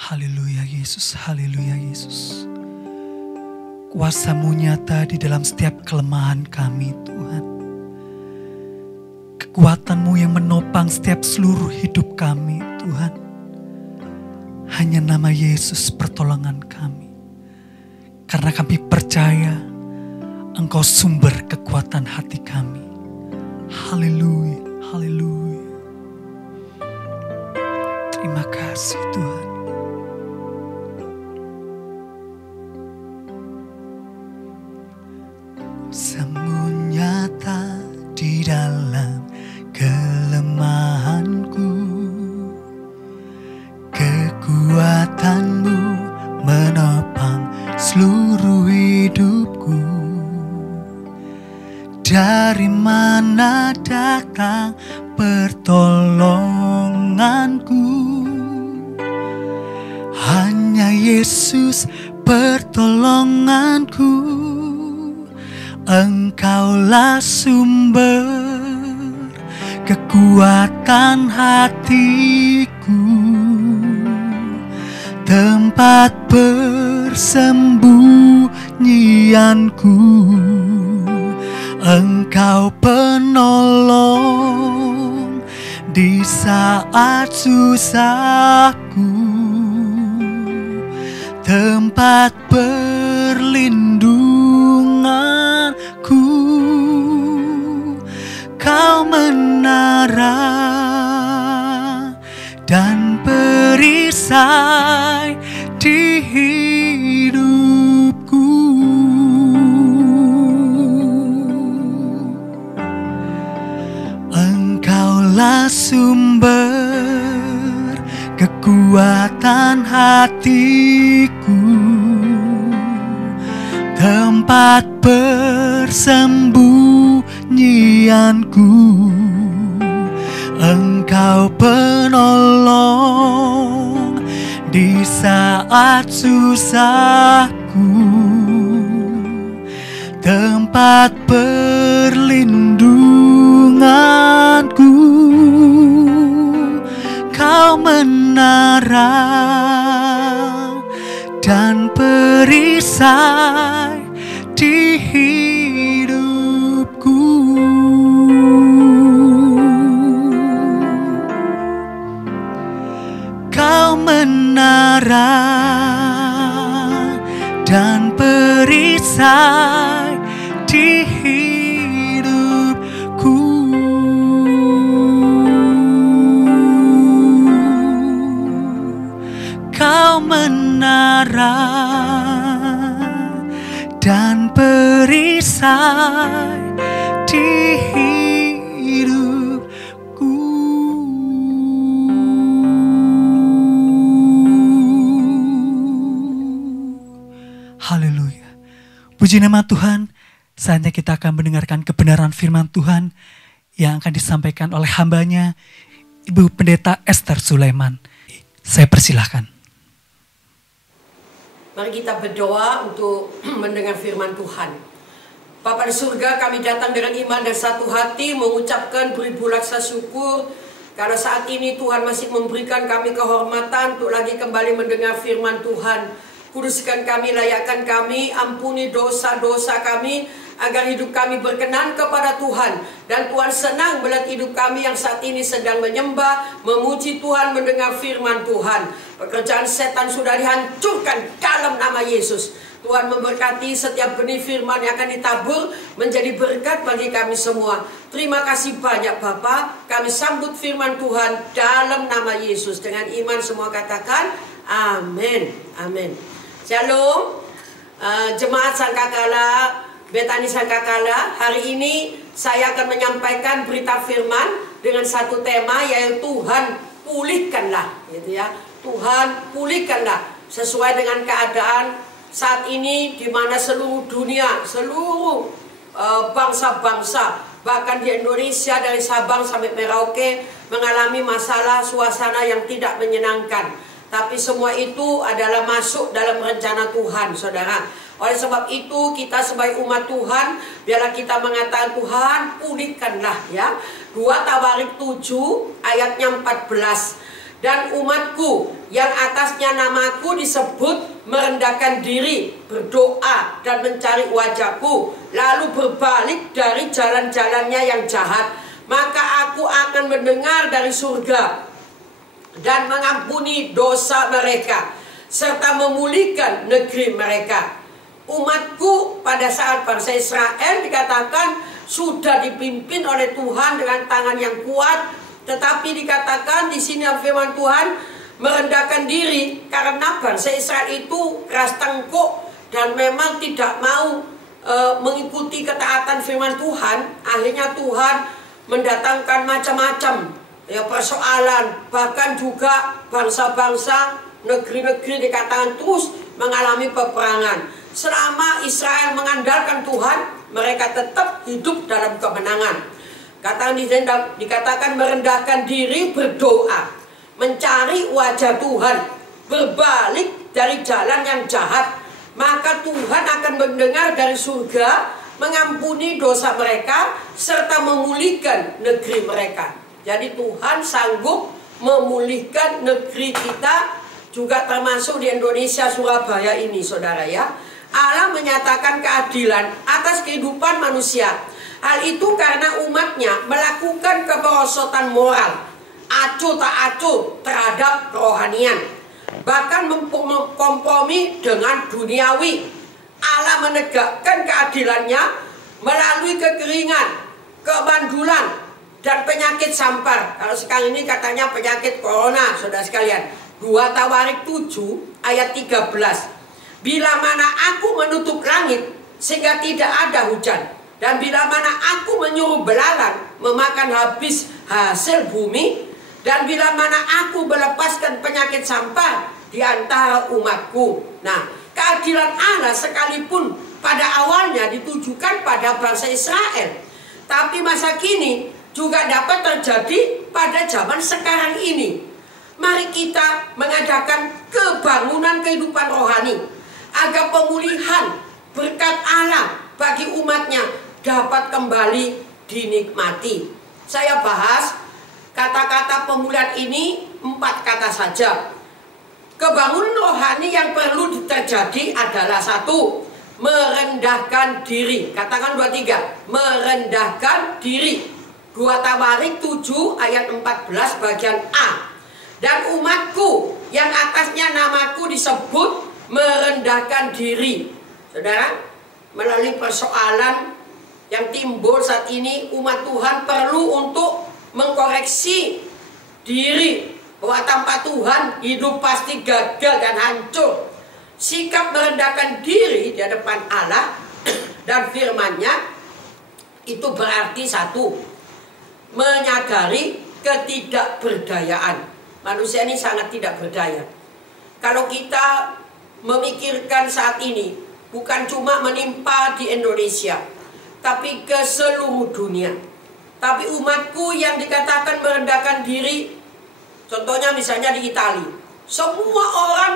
Haleluya Yesus, haleluya Yesus. Kuasa-Mu nyata di dalam setiap kelemahan kami Tuhan. Kekuatan-Mu yang menopang setiap seluruh hidup kami Tuhan. Hanya nama Yesus pertolongan kami. Karena kami percaya Engkau sumber kekuatan hati kami. Haleluya, haleluya. Terima kasih Tuhan. Semu nyata di dalam kelemahanku, kekuatan-Mu menopang seluruh hidupku. Dari mana datang pertolonganku? Hanya Yesus pertolonganku. Engkaulah sumber kekuatan hatiku, tempat persembunyianku. Engkau penolong di saat susahku, tempat perlindunganku. Kau menara dan perisai di hidupku. Engkaulah sumber kekuatan hatiku, tempat persembunyianku. Engkau penolong di saat susahku, tempat perlindunganku. Kau menara dan perisai di hidupku. Kau menara dan perisai di hidupku. Kau menara dan perisai di hidupku. Haleluya. Puji nama Tuhan. Saatnya kita akan mendengarkan kebenaran firman Tuhan yang akan disampaikan oleh hambanya, Ibu Pendeta Esther Sulaiman. Saya persilahkan. Mari kita berdoa untuk mendengar firman Tuhan. Bapa di surga, kami datang dengan iman dan satu hati mengucapkan beribu laksa syukur karena saat ini Tuhan masih memberikan kami kehormatan untuk lagi kembali mendengar firman Tuhan. Kuduskan kami, layakkan kami, ampuni dosa-dosa kami, agar hidup kami berkenan kepada Tuhan. Dan Tuhan senang melihat hidup kami yang saat ini sedang menyembah, memuji Tuhan, mendengar firman Tuhan. Pekerjaan setan sudah dihancurkan dalam nama Yesus. Tuhan memberkati setiap benih firman yang akan ditabur menjadi berkat bagi kami semua. Terima kasih banyak Bapa. Kami sambut firman Tuhan dalam nama Yesus. Dengan iman semua katakan amin. Amin. Shalom. Jemaat Sangkakala, Betani Sangkakala, hari ini saya akan menyampaikan berita firman dengan satu tema, yaitu Tuhan pulihkanlah, gitu ya. Tuhan pulihkanlah sesuai dengan keadaan saat ini di mana seluruh dunia, seluruh bangsa-bangsa, bahkan di Indonesia dari Sabang sampai Merauke mengalami masalah suasana yang tidak menyenangkan. Tapi semua itu adalah masuk dalam rencana Tuhan, saudara. Oleh sebab itu kita sebagai umat Tuhan, biarlah kita mengatakan Tuhan pulihkanlah, ya. 2 Tawarik 7 ayatnya 14. Dan umatku yang atasnya namaku disebut merendahkan diri, berdoa dan mencari wajahku, lalu berbalik dari jalan-jalannya yang jahat, maka aku akan mendengar dari surga dan mengampuni dosa mereka serta memulihkan negeri mereka. Umatku pada saat bangsa Israel dikatakan sudah dipimpin oleh Tuhan dengan tangan yang kuat, tetapi dikatakan di sini firman Tuhan merendahkan diri karena bangsa Israel itu keras tengkuk dan memang tidak mau mengikuti ketaatan firman Tuhan. Akhirnya Tuhan mendatangkan macam-macam ya persoalan, bahkan juga bangsa-bangsa, negeri-negeri dikatakan terus mengalami peperangan. Selama Israel mengandalkan Tuhan, mereka tetap hidup dalam kemenangan. Dikatakan merendahkan diri, berdoa, mencari wajah Tuhan, berbalik dari jalan yang jahat, maka Tuhan akan mendengar dari surga, mengampuni dosa mereka serta memulihkan negeri mereka. Jadi Tuhan sanggup memulihkan negeri kita, juga termasuk di Indonesia, Surabaya ini, saudara ya. Allah menyatakan keadilan atas kehidupan manusia. Hal itu karena umatnya melakukan kemerosotan moral, acuh tak acuh terhadap kerohanian, bahkan kompromi dengan duniawi. Allah menegakkan keadilannya melalui kekeringan, kemandulan, dan penyakit sampar. Kalau sekarang ini katanya penyakit corona, saudara sekalian. 2 Tawarik 7 ayat 13. Bila mana aku menutup langit sehingga tidak ada hujan, dan bila mana aku menyuruh belalang memakan habis hasil bumi, dan bila mana aku melepaskan penyakit sampar di antara umatku. Nah, keadilan Allah sekalipun pada awalnya ditujukan pada bangsa Israel, tapi masa kini juga dapat terjadi pada zaman sekarang ini. Mari kita mengadakan kebangunan kehidupan rohani agar pemulihan berkat Allah bagi umatnya dapat kembali dinikmati. Saya bahas kata-kata pemulihan ini 4 kata saja. Kebangunan rohani yang perlu terjadi adalah 1, merendahkan diri. Katakan 2, 3, merendahkan diri. 2 Tawarik 7 ayat 14 bagian A. Dan umatku yang atasnya namaku disebut merendahkan diri. Saudara, melalui persoalan yang timbul saat ini, umat Tuhan perlu untuk mengkoreksi diri bahwa tanpa Tuhan hidup pasti gagal dan hancur. Sikap merendahkan diri di hadapan Allah dan firman-Nya itu berarti 1, menyadari ketidakberdayaan. Manusia ini sangat tidak berdaya. Kalau kita memikirkan saat ini, bukan cuma menimpa di Indonesia, tapi ke seluruh dunia. Tapi umatku yang dikatakan merendahkan diri, contohnya misalnya di Italia, semua orang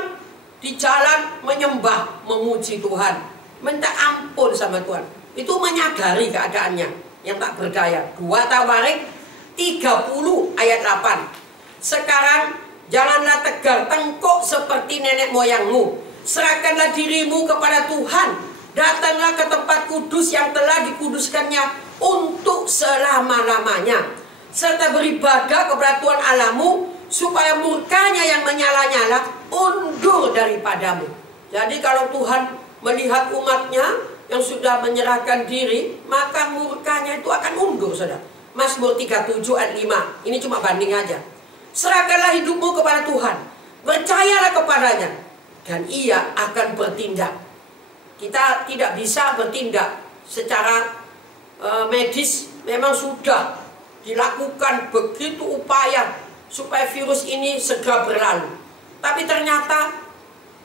di jalan menyembah, memuji Tuhan, minta ampun sama Tuhan. Itu menyadari keadaannya yang tak berdaya. 2 Tawarik 30 ayat 8. Sekarang janganlah tegar tengkuk seperti nenek moyangmu. Serahkanlah dirimu kepada Tuhan. Datanglah ke tempat kudus yang telah dikuduskannya untuk selama-lamanya. Serta beribadah kepada Tuhan Allahmu, supaya murkanya yang menyala-nyala undur daripadamu. Jadi kalau Tuhan melihat umatnya yang sudah menyerahkan diri, maka murkanya itu akan undur, saudara. Mazmur 37 ayat 5. Ini cuma banding aja. Serahkanlah hidupmu kepada Tuhan, percayalah kepadanya, dan Ia akan bertindak. Kita tidak bisa bertindak secara medis. Memang sudah dilakukan begitu upaya supaya virus ini segera berlalu, tapi ternyata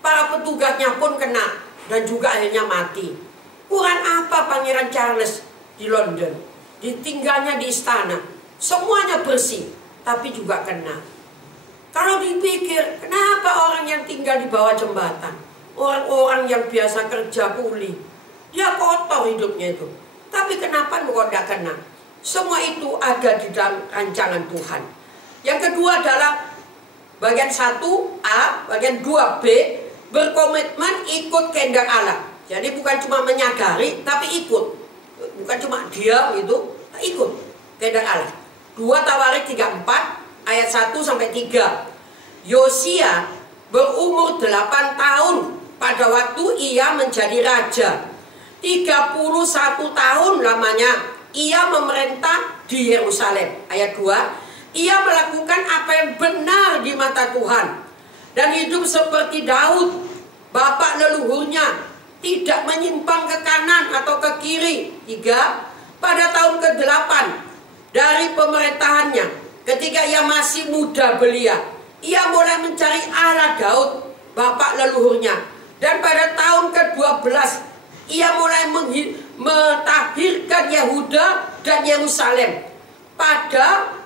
para petugasnya pun kena dan juga akhirnya mati. Kurang apa Pangeran Charles di London, ditinggalnya di istana, semuanya bersih, tapi juga kena. Kalau dipikir, kenapa orang yang tinggal di bawah jembatan, orang-orang yang biasa kerja kuli, dia kotor hidupnya itu, tapi kenapa kok tidak kena? Semua itu ada di dalam rancangan Tuhan. Yang kedua adalah bagian 1A, bagian 2B, berkomitmen ikut kehendak Allah. Jadi bukan cuma menyadari, tapi ikut. Bukan cuma diam gitu, ikut kehendak Allah. 2 Tawarik 34 ayat 1 sampai 3. Yosia berumur 8 tahun pada waktu ia menjadi raja. 31 tahun lamanya ia memerintah di Yerusalem. Ayat 2, ia melakukan apa yang benar di mata Tuhan dan hidup seperti Daud bapak leluhurnya, tidak menyimpang ke kanan atau ke kiri. 3, pada tahun ke-8 dari pemerintahannya, ketika ia masih muda belia, ia mulai mencari Allah Daud bapak leluhurnya. Dan pada tahun ke-12 ia mulai mentahirkan Yehuda dan Yerusalem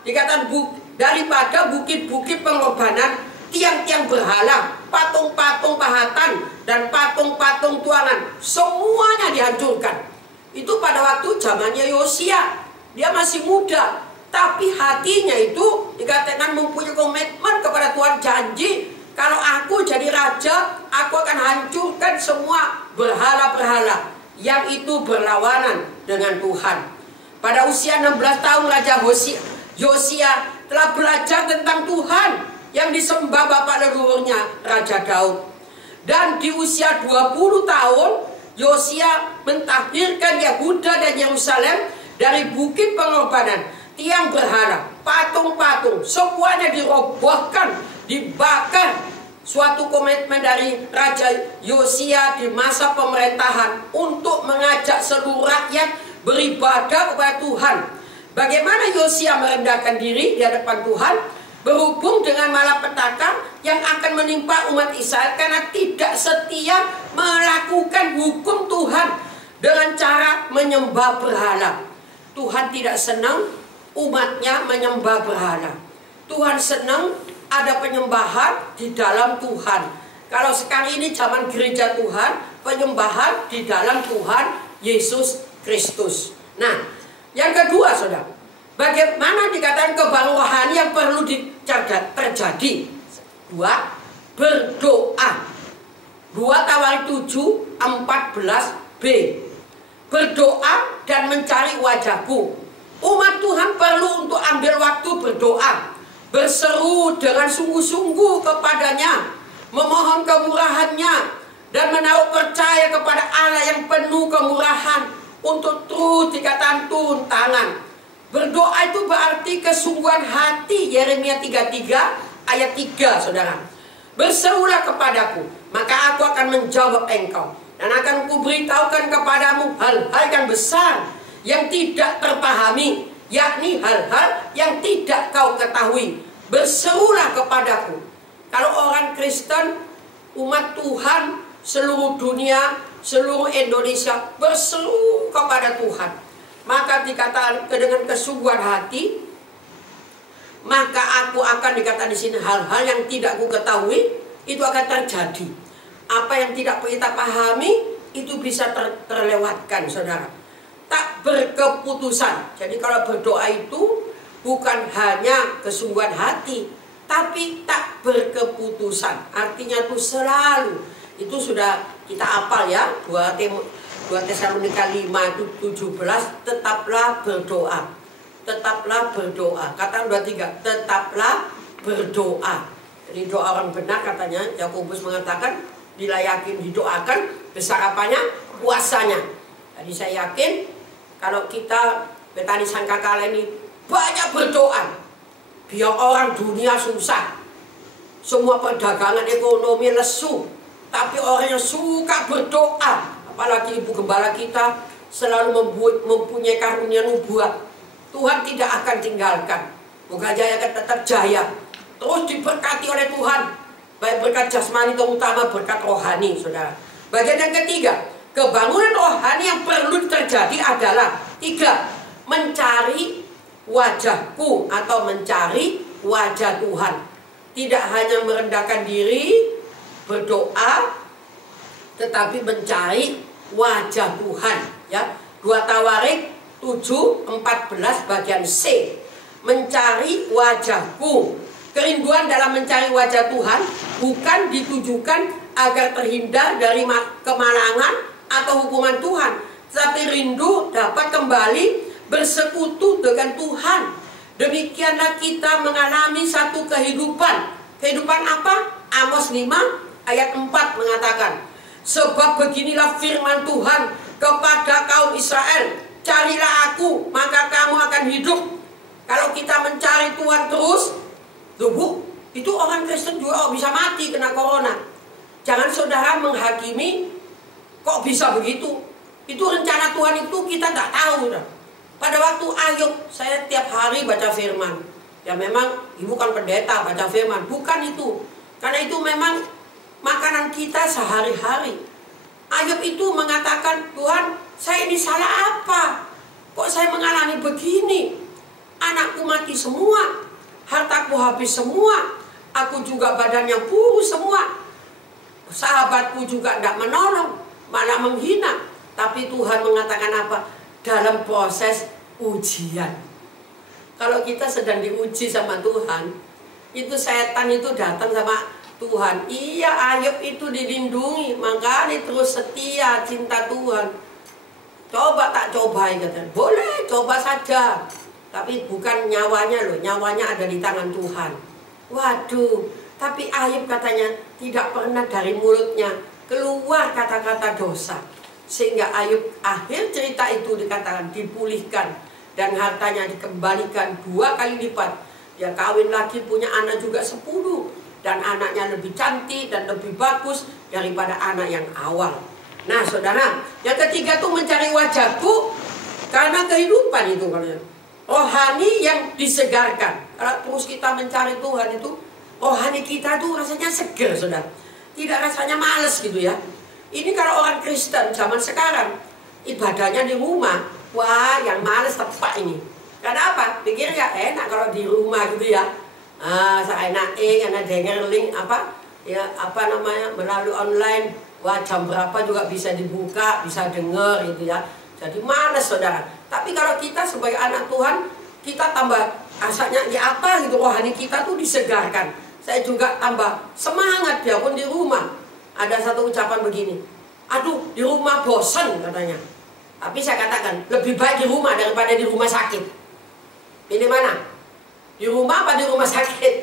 dikatakan daripada bukit-bukit pengorbanan, tiang-tiang berhala, patung-patung pahatan, dan patung-patung tuangan, semuanya dihancurkan. Itu pada waktu zamannya Yosia. Dia masih muda, tapi hatinya itu dikatakan mempunyai komitmen kepada Tuhan, janji, kalau aku jadi raja, aku akan hancurkan semua berhala-berhala yang itu berlawanan dengan Tuhan. Pada usia 16 tahun Raja Yosia telah belajar tentang Tuhan yang disembah bapak leluhurnya Raja Daud. Dan di usia 20 tahun Yosia mentahirkan Yehuda dan Yerusalem dari bukit pengorbanan, tiang berhala, patung-patung, semuanya dirobohkan, dibakar. Suatu komitmen dari Raja Yosia di masa pemerintahan untuk mengajak seluruh rakyat beribadah kepada Tuhan. Bagaimana Yosia merendahkan diri di hadapan Tuhan, berhubung dengan malapetaka yang akan menimpa umat Israel karena tidak setia melakukan hukum Tuhan dengan cara menyembah berhala. Tuhan tidak senang umatnya menyembah berhala. Tuhan senang ada penyembahan di dalam Tuhan. Kalau sekarang ini zaman gereja Tuhan, penyembahan di dalam Tuhan Yesus Kristus. Nah, yang kedua saudara, bagaimana dikatakan kebangunan rohani yang perlu terjadi? 2, berdoa. 2 Tawarik 7, 14b. Berdoa dan mencari wajahku. Umat Tuhan perlu untuk ambil waktu berdoa, berseru dengan sungguh-sungguh kepadanya, memohon kemurahannya, dan menaruh percaya kepada Allah yang penuh kemurahan untuk terus dikatakan turun tangan. Berdoa itu berarti kesungguhan hati. Yeremia 33 ayat 3 saudara. Berserulah kepadaku, maka aku akan menjawab engkau, dan akan kuberitahukan kepadamu hal-hal yang besar yang tidak terpahami, yakni hal-hal yang tidak kau ketahui. Berserulah kepadaku. Kalau orang Kristen, umat Tuhan, seluruh dunia, seluruh Indonesia berseru kepada Tuhan, maka dikatakan dengan kesungguhan hati, maka aku akan dikatakan di sini hal-hal yang tidak ku ketahui itu akan terjadi. Apa yang tidak kita pahami itu bisa terlewatkan saudara. Tak berkeputusan. Jadi kalau berdoa itu bukan hanya kesungguhan hati, tapi tak berkeputusan. Artinya itu selalu, itu sudah kita hafal ya, 2 Tesalonika 5:17, tetaplah berdoa. Tetaplah berdoa. Kata 23, tetaplah berdoa. Jadi doa orang benar katanya, Yakobus mengatakan, dilayakin didoakan, besar apanya? Puasanya. Jadi saya yakin kalau kita Petani Sangkakala ini banyak berdoa, biar orang dunia susah, semua perdagangan ekonomi lesu, tapi orang yang suka berdoa, apalagi ibu gembala kita selalu mempunyai karunia nubuat, Tuhan tidak akan tinggalkan. Moga Jaya akan tetap jaya, terus diberkati oleh Tuhan, baik berkat jasmani terutama berkat rohani saudara. Bagian yang ketiga, kebangunan rohani yang perlu terjadi adalah 3, mencari wajahku atau mencari wajah Tuhan. Tidak hanya merendahkan diri berdoa, tetapi mencari wajah Tuhan ya. 2 Tawarik 7:14 bagian C. Mencari wajahku Kerinduan dalam mencari wajah Tuhan bukan ditujukan agar terhindar dari kemalangan atau hukuman Tuhan, tetapi rindu dapat kembali bersekutu dengan Tuhan. Demikianlah kita mengalami satu kehidupan. Kehidupan apa? Amos 5 ayat 4 mengatakan, sebab beginilah firman Tuhan kepada kaum Israel, carilah aku, maka kamu akan hidup. Kalau kita mencari Tuhan terus, tubuh itu orang Kristen juga bisa mati kena corona. Jangan saudara menghakimi, kok bisa begitu? Itu rencana Tuhan itu kita tak tahu. Pada waktu Ayub, saya tiap hari baca firman. Ya memang ibu kan pendeta baca firman, bukan itu. Karena itu memang makanan kita sehari-hari. Ayub itu mengatakan, Tuhan, saya ini salah apa? Kok saya mengalami begini? Anakku mati semua, hartaku habis semua, aku juga badannya buruk semua. Sahabatku juga tidak menolong, malah menghina. Tapi Tuhan mengatakan apa? Dalam proses ujian. Kalau kita sedang diuji sama Tuhan, itu setan itu datang sama Tuhan. Iya, Ayub itu dilindungi, makanya terus setia cinta Tuhan. Coba tak cobain, katanya. Boleh, coba saja. Tapi bukan nyawanya loh, nyawanya ada di tangan Tuhan. Waduh, tapi Ayub katanya tidak pernah dari mulutnya keluar kata-kata dosa. Sehingga Ayub akhir cerita itu dikatakan dipulihkan dan hartanya dikembalikan 2 kali lipat. Dia kawin lagi, punya anak juga 10, dan anaknya lebih cantik dan lebih bagus daripada anak yang awal. Nah saudara, yang ketiga tuh mencari wajahku karena kehidupan itu katanya. Rohani yang disegarkan. Kalau terus kita mencari Tuhan itu, rohani kita tuh rasanya seger, saudara. Tidak rasanya males gitu ya. Ini kalau orang Kristen zaman sekarang, ibadahnya di rumah. Wah, yang males tepat ini. Karena apa? Pikir ya enak kalau di rumah gitu ya. Saya enak karena denger link melalui online. Wah, jam berapa juga bisa dibuka, bisa denger gitu ya. Jadi males saudara. Tapi kalau kita sebagai anak Tuhan, kita tambah asalnya ya apa gitu, rohani kita tuh disegarkan. Saya juga tambah semangat biarpun di rumah. Ada satu ucapan begini, aduh di rumah bosan katanya. Tapi saya katakan lebih baik di rumah daripada di rumah sakit. Pilih mana? Di rumah apa di rumah sakit?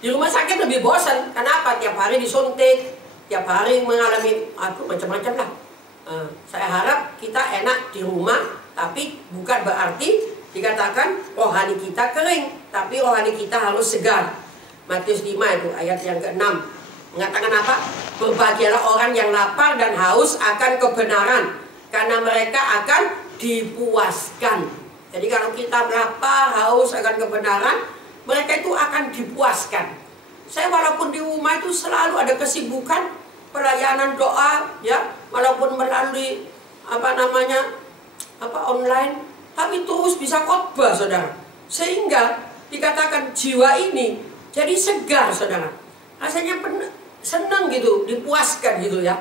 Di rumah sakit lebih bosan. Kenapa? Tiap hari disuntik, tiap hari mengalami macam-macam lah. Saya harap kita enak di rumah, tapi bukan berarti dikatakan rohani kita kering, tapi rohani kita harus segar. Matius 5 itu ayat yang ke-6 mengatakan apa? Berbahagialah orang yang lapar dan haus akan kebenaran, karena mereka akan dipuaskan. Jadi kalau kita lapar, haus akan kebenaran, mereka itu akan dipuaskan. Saya walaupun di rumah itu selalu ada kesibukan pelayanan doa ya, walaupun melalui online, tapi terus bisa khotbah saudara. Sehingga dikatakan jiwa ini jadi segar saudara. Rasanya senang gitu, dipuaskan gitu ya.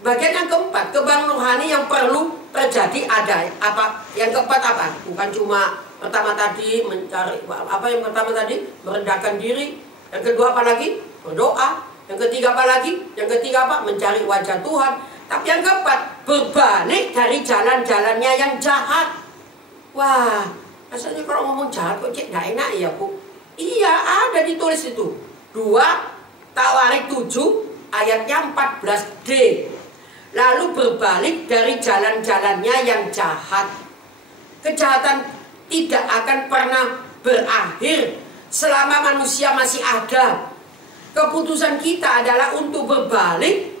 Bagian yang keempat, kebangun rohani yang perlu terjadi ada apa? Yang keempat apa? Bukan cuma pertama tadi mencari apa yang pertama tadi merendahkan diri. Yang kedua apa lagi? Berdoa. Yang ketiga apa lagi? Yang ketiga apa? Mencari wajah Tuhan. Tapi yang keempat, berbalik dari jalan-jalannya yang jahat. Wah, rasanya kalau ngomong jahat kok cek gak enak ya Bu? Iya, ada ditulis itu 2 Tawarik 7 ayatnya 14D. Lalu berbalik dari jalan-jalannya yang jahat. Kejahatan tidak akan pernah berakhir selama manusia masih ada. Keputusan kita adalah untuk berbalik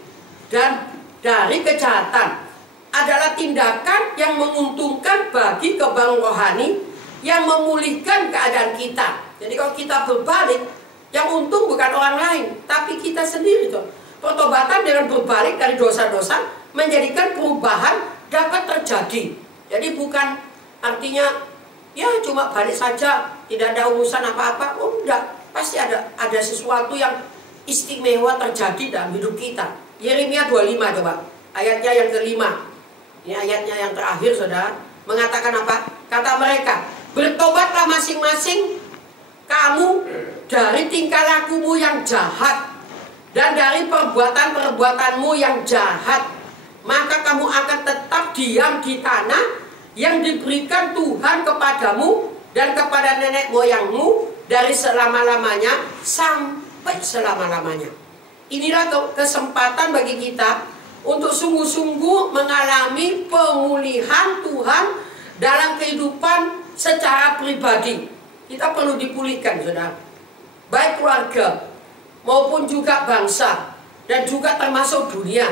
dan dari kejahatan adalah tindakan yang menguntungkan bagi kebangun rohani yang memulihkan keadaan kita. Jadi kalau kita berbalik, yang untung bukan orang lain, tapi kita sendiri tuh. Pertobatan dengan berbalik dari dosa-dosa menjadikan perubahan dapat terjadi. Jadi bukan artinya ya cuma balik saja, tidak ada urusan apa-apa. Oh enggak, pasti ada sesuatu yang istimewa terjadi dalam hidup kita. Yeremia 25 coba, ayatnya yang kelima. Ini ayatnya yang terakhir saudara. Mengatakan apa? Kata mereka, bertobatlah masing-masing kamu dari tingkah lakumu yang jahat dan dari perbuatan-perbuatanmu yang jahat, maka kamu akan tetap diam di tanah yang diberikan Tuhan kepadamu dan kepada nenek moyangmu dari selama-lamanya sampai selama-lamanya. Inilah kesempatan bagi kita untuk sungguh-sungguh mengalami pemulihan Tuhan dalam kehidupan secara pribadi. Kita perlu dipulihkan, saudara. Baik keluarga maupun juga bangsa dan juga termasuk dunia.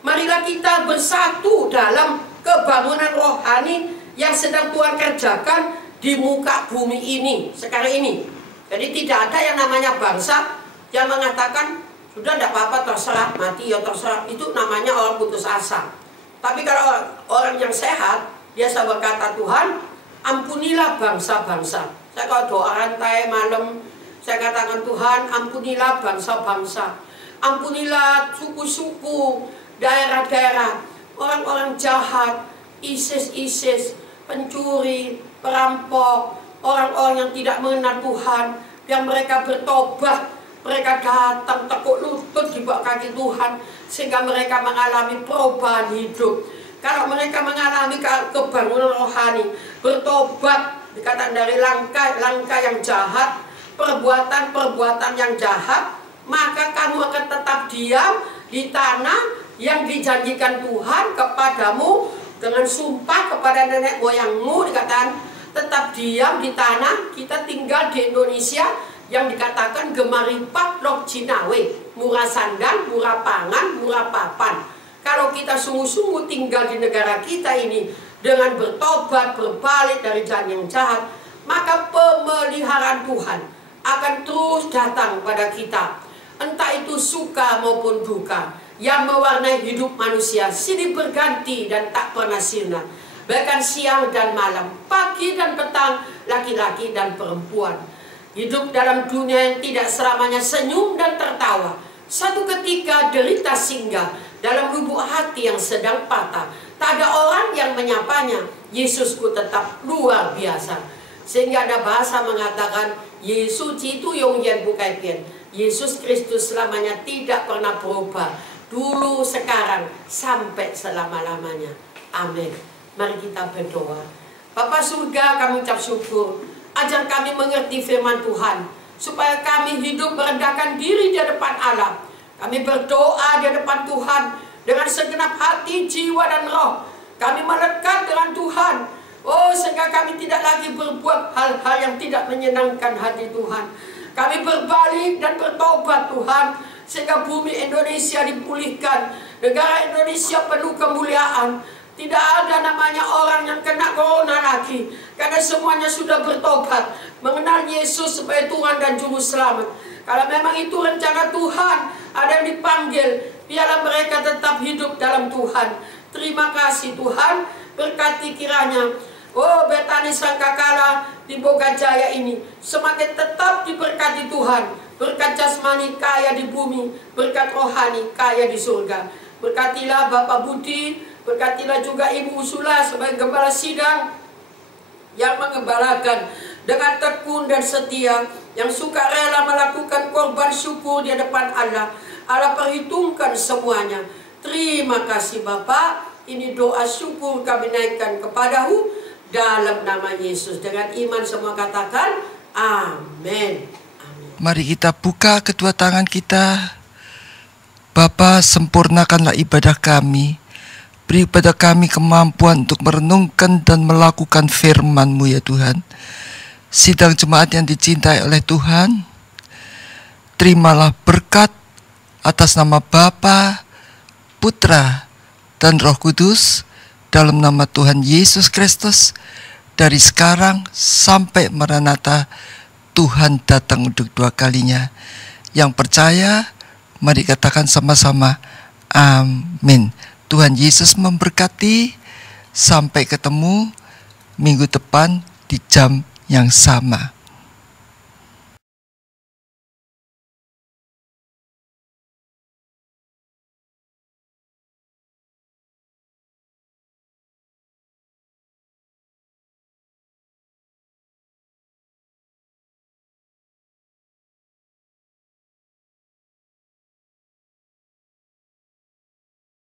Marilah kita bersatu dalam kebangunan rohani yang sedang Tuhan kerjakan di muka bumi ini sekarang ini. Jadi tidak ada yang namanya bangsa yang mengatakan sudah tidak apa-apa, terserah, mati ya terserah. Itu namanya orang putus asa. Tapi kalau orang yang sehat, dia selalu berkata, Tuhan ampunilah bangsa-bangsa. Saya kalau doa rantai malam, saya katakan, Tuhan ampunilah bangsa-bangsa, ampunilah suku-suku, daerah-daerah, orang-orang jahat, ISIS, pencuri, perampok, orang-orang yang tidak mengenal Tuhan, yang mereka bertobat, mereka datang tekuk lutut di bawah kaki Tuhan, sehingga mereka mengalami perubahan hidup. Kalau mereka mengalami kebangunan rohani, bertobat, dikatakan dari langkah-langkah yang jahat, perbuatan-perbuatan yang jahat, maka kamu akan tetap diam di tanah yang dijanjikan Tuhan kepadamu dengan sumpah kepada nenek moyangmu. Dikatakan tetap diam di tanah. Kita tinggal di Indonesia yang dikatakan gemaripat lok Cinawe, murah sandang, murah pangan, murah papan. Kalau kita sungguh-sungguh tinggal di negara kita ini dengan bertobat, berbalik dari jalan yang jahat, maka pemeliharaan Tuhan akan terus datang pada kita, entah itu suka maupun duka, yang mewarnai hidup manusia silih berganti dan tak pernah sirna, bahkan siang dan malam, pagi dan petang, laki-laki dan perempuan. Hidup dalam dunia yang tidak selamanya senyum dan tertawa. Satu ketika derita singgah dalam lubuk hati yang sedang patah. Tak ada orang yang menyapanya. Yesusku tetap luar biasa. Sehingga ada bahasa mengatakan, Yesus itu yongyen bukai pian. Yesus Kristus selamanya tidak pernah berubah. Dulu, sekarang, sampai selama-lamanya. Amin. Mari kita berdoa. Bapa surga, kami ucap syukur. Ajar kami mengerti firman Tuhan, supaya kami hidup merendahkan diri di depan Allah. Kami berdoa di depan Tuhan dengan segenap hati, jiwa, dan roh. Kami melekat dengan Tuhan. Oh, sehingga kami tidak lagi berbuat hal-hal yang tidak menyenangkan hati Tuhan. Kami berbalik dan bertobat Tuhan, sehingga bumi Indonesia dipulihkan. Negara Indonesia penuh kemuliaan. Tidak ada namanya orang yang kena corona lagi, karena semuanya sudah bertobat, mengenal Yesus sebagai Tuhan dan Juru Selamat. Kalau memang itu rencana Tuhan, ada yang dipanggil, biarlah mereka tetap hidup dalam Tuhan. Terima kasih Tuhan, berkati kiranya Betani Sangkakala di Bogajaya ini semakin tetap diberkati Tuhan. Berkat jasmani kaya di bumi, berkat rohani kaya di surga. Berkatilah Bapak Budi, berkatilah juga Ibu Usula sebagai gembala sidang yang mengembalakan dengan tekun dan setia, yang suka rela melakukan korban syukur di hadapan Allah. Allah perhitungkan semuanya. Terima kasih Bapak. Ini doa syukur kami naikkan kepadamu dalam nama Yesus. Dengan iman semua katakan amin. Amin. Mari kita buka kedua tangan kita. Bapa, sempurnakanlah ibadah kami. Beri pada kami kemampuan untuk merenungkan dan melakukan firman-Mu ya Tuhan. Sidang jemaat yang dicintai oleh Tuhan, terimalah berkat atas nama Bapa, Putra, dan Roh Kudus, dalam nama Tuhan Yesus Kristus, dari sekarang sampai Maranatha, Tuhan datang untuk dua kalinya. Yang percaya, mari katakan sama-sama, amin. Tuhan Yesus memberkati. Sampai ketemu minggu depan di jam yang sama.